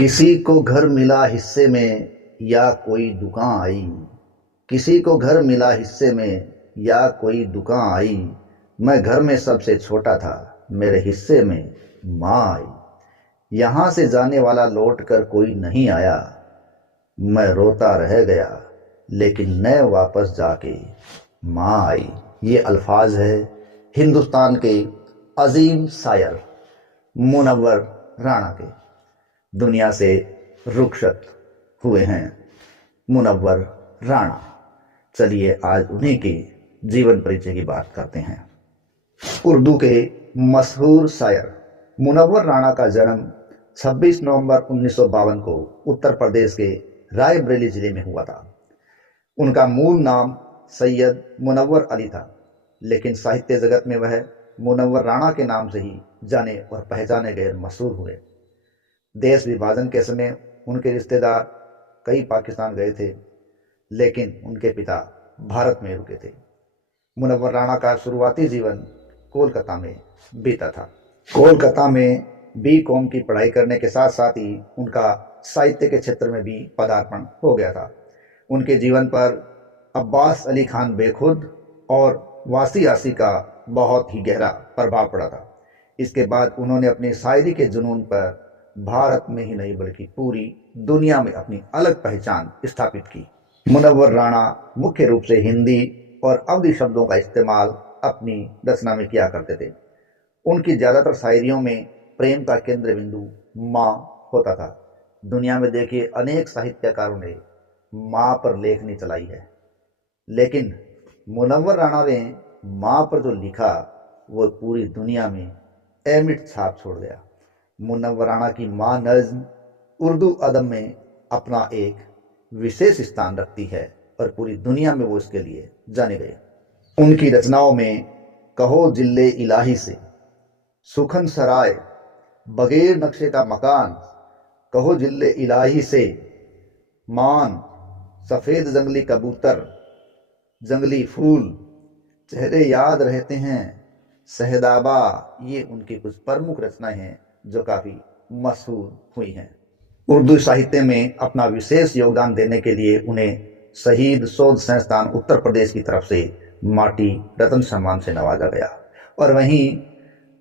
किसी को घर मिला हिस्से में या कोई दुकान आई। किसी को घर मिला हिस्से में या कोई दुकान आई। मैं घर में सबसे छोटा था, मेरे हिस्से में माँ आई। यहाँ से जाने वाला लौट कर कोई नहीं आया। मैं रोता रह गया लेकिन न वापस जाके माँ आई। ये अल्फाज है हिंदुस्तान के अजीम शायर मुनव्वर राणा के। दुनिया से रुखसत हुए हैं मुनव्वर राणा। चलिए आज उन्हीं के जीवन परिचय की बात करते हैं। उर्दू के मशहूर शायर मुनव्वर राणा का जन्म 26 नवंबर 1952 को उत्तर प्रदेश के रायबरेली जिले में हुआ था। उनका मूल नाम सैयद मुनव्वर अली था, लेकिन साहित्य जगत में वह मुनव्वर राणा के नाम से ही जाने और पहचाने गए, मशहूर हुए। देश विभाजन के समय उनके रिश्तेदार कई पाकिस्तान गए थे, लेकिन उनके पिता भारत में रुके थे। मुनव्वर राणा का शुरुआती जीवन कोलकाता में बीता था। कोलकाता में बीकॉम की पढ़ाई करने के साथ साथ ही उनका साहित्य के क्षेत्र में भी पदार्पण हो गया था। उनके जीवन पर अब्बास अली खान बेखुद और वासी आसी का बहुत ही गहरा प्रभाव पड़ा था। इसके बाद उन्होंने अपनी शायरी के जुनून पर भारत में ही नहीं बल्कि पूरी दुनिया में अपनी अलग पहचान स्थापित की। मुनव्वर राणा मुख्य रूप से हिंदी और अवधी शब्दों का इस्तेमाल अपनी रचना में किया करते थे। उनकी ज़्यादातर शायरियों में प्रेम का केंद्र बिंदु माँ होता था। दुनिया में देखिए अनेक साहित्यकारों ने माँ पर लेखनी चलाई है, लेकिन मुनव्वर राणा ने माँ पर जो लिखा वो पूरी दुनिया में अमिट छाप छोड़ गया। मुनव्वर राणा की माँ नज़्म उर्दू अदब में अपना एक विशेष स्थान रखती है और पूरी दुनिया में वो इसके लिए जाने गए। उनकी रचनाओं में कहो जिल्ले इलाही से, सुखन सराय, बगैर नक्शे का मकान, कहो जिल्ले इलाही से, मान, सफ़ेद जंगली कबूतर, जंगली फूल, चेहरे याद रहते हैं, सहदाबा, ये उनकी कुछ प्रमुख रचनाएं हैं जो काफ़ी मशहूर हुई हैं। उर्दू साहित्य में अपना विशेष योगदान देने के लिए उन्हें शहीद शोध संस्थान उत्तर प्रदेश की तरफ से माटी रत्न सम्मान से नवाजा गया। और वहीं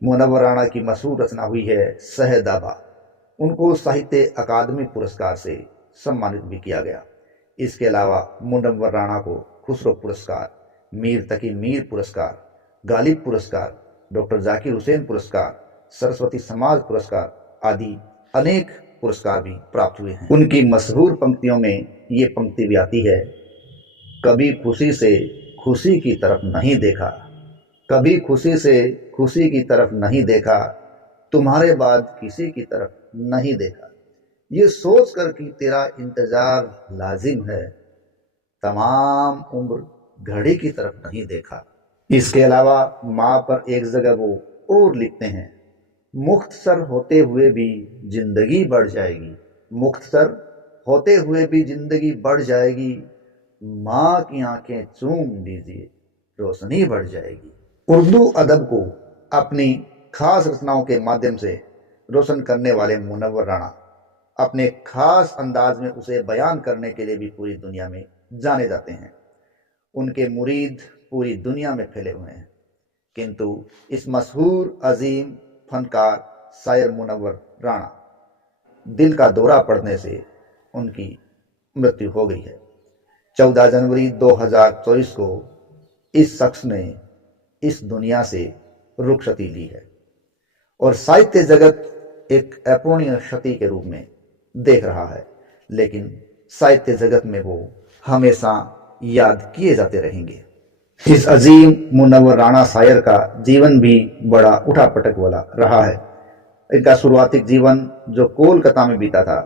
मुनव्वर राणा की मशहूर रचना हुई है सहदाबा। उनको साहित्य अकादमी पुरस्कार से सम्मानित भी किया गया। इसके अलावा मुनव्वर राणा को खुसरो पुरस्कार, मीर तकी मीर पुरस्कार, गालिब पुरस्कार, डॉक्टर जाकिर हुसैन पुरस्कार, सरस्वती समाज पुरस्कार आदि अनेक पुरस्कार भी प्राप्त हुए हैं। उनकी मशहूर पंक्तियों में ये पंक्ति भी आती है, कभी खुशी से खुशी की तरफ नहीं देखा, कभी खुशी से खुशी की तरफ नहीं देखा, तुम्हारे बाद किसी की तरफ नहीं देखा, ये सोच कर कि तेरा इंतजार लाजिम है, तमाम उम्र घड़ी की तरफ नहीं देखा। इसके अलावा माँ पर एक जगह वो और लिखते हैं, मुख्तसर होते हुए भी जिंदगी बढ़ जाएगी, मुख्तसर होते हुए भी जिंदगी बढ़ जाएगी, माँ की आंखें चूम लीजिए रोशनी बढ़ जाएगी। उर्दू अदब को अपनी खास रचनाओं के माध्यम से रोशन करने वाले मुनव्वर राणा अपने खास अंदाज में उसे बयान करने के लिए भी पूरी दुनिया में जाने जाते हैं। उनके मुरीद पूरी दुनिया में फैले हुए हैं, किंतु इस मशहूर अजीम फनकार शायर मुनव्वर राणा दिल का दौरा पड़ने से उनकी मृत्यु हो गई है। 14 जनवरी 2024 को इस शख्स ने इस दुनिया से रुखसती ली है और साहित्य जगत एक अपूर्णीय क्षति के रूप में देख रहा है, लेकिन साहित्य जगत में वो हमेशा याद किए जाते रहेंगे। इस अजीम मुनव्वर राणा शायर का जीवन भी बड़ा उठापटक वाला रहा है। इनका शुरुआती जीवन जो कोलकाता में बीता था,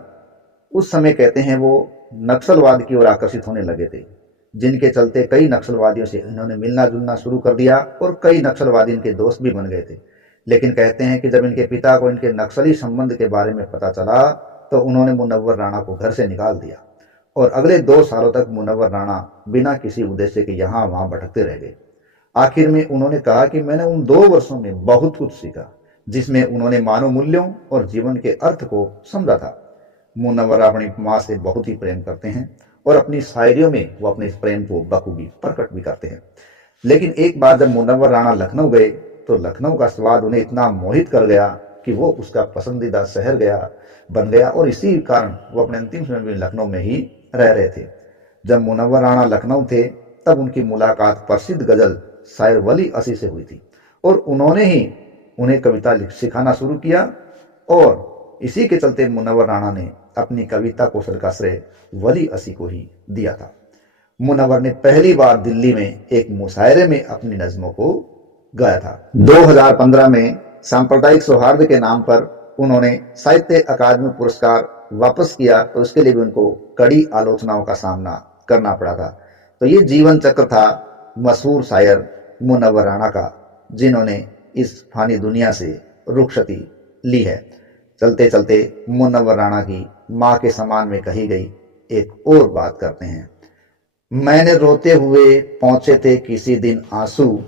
उस समय कहते हैं वो नक्सलवाद की ओर आकर्षित होने लगे थे, जिनके चलते कई नक्सलवादियों से इन्होंने मिलना जुलना शुरू कर दिया और कई नक्सलवादी इनके दोस्त भी बन गए थे। लेकिन कहते हैं कि जब इनके पिता को इनके नक्सली संबंध के बारे में पता चला तो उन्होंने मुनव्वर राणा को घर से निकाल दिया और अगले 2 सालों तक मुनव्वर राणा बिना किसी उद्देश्य के यहाँ वहाँ भटकते रह गए। आखिर में उन्होंने कहा कि मैंने उन 2 वर्षों में बहुत कुछ सीखा, जिसमें उन्होंने मानव मूल्यों और जीवन के अर्थ को समझा था। मुनव्वरा अपनी माँ से बहुत ही प्रेम करते हैं और अपनी शायरियों में वो अपने इस प्रेम को बखूबी प्रकट भी करते हैं। लेकिन एक बार जब मुनव्वर राणा लखनऊ गए तो लखनऊ का स्वाद उन्हें इतना मोहित कर गया कि वो उसका पसंदीदा शहर बन गया और इसी कारण वो अपने अंतिम समय में लखनऊ में ही रह रहे थे। जब मुनव्वर राणा लखनऊ थे तब उनकी मुलाकात प्रसिद्ध गजल शायर वली असी से हुई थी और उन्होंने ही उन्हें कविता सिखाना शुरू किया और इसी के चलते मुनव्वर राणा ने अपनी कविता कौशल का श्रेय वली असी को ही दिया था। मुनव्वर ने पहली बार दिल्ली में एक मुशायरे में अपनी नज़्मों को गाया था। 2015 में सांप्रदायिक सौहार्द के नाम पर उन्होंने साहित्य अकादमी पुरस्कार वापस किया तो उसके लिए भी उनको कड़ी आलोचनाओं का सामना करना पड़ा था। तो ये जीवन चक्र था मशहूर शायर मुनव्वर राणा का, जिन्होंने इस फानी दुनिया से रुखसती ली है। चलते चलते मुनव्वर राणा की माँ के समान में कही गई एक और बात करते हैं। मैंने रोते हुए पहुंचे थे किसी दिन आंसू,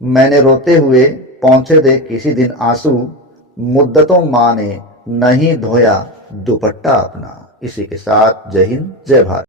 मैंने रोते हुए पहुंचे थे किसी दिन आंसू, मुद्दतों माँ ने नहीं धोया दुपट्टा अपना। इसी के साथ जय हिंद जय भारत।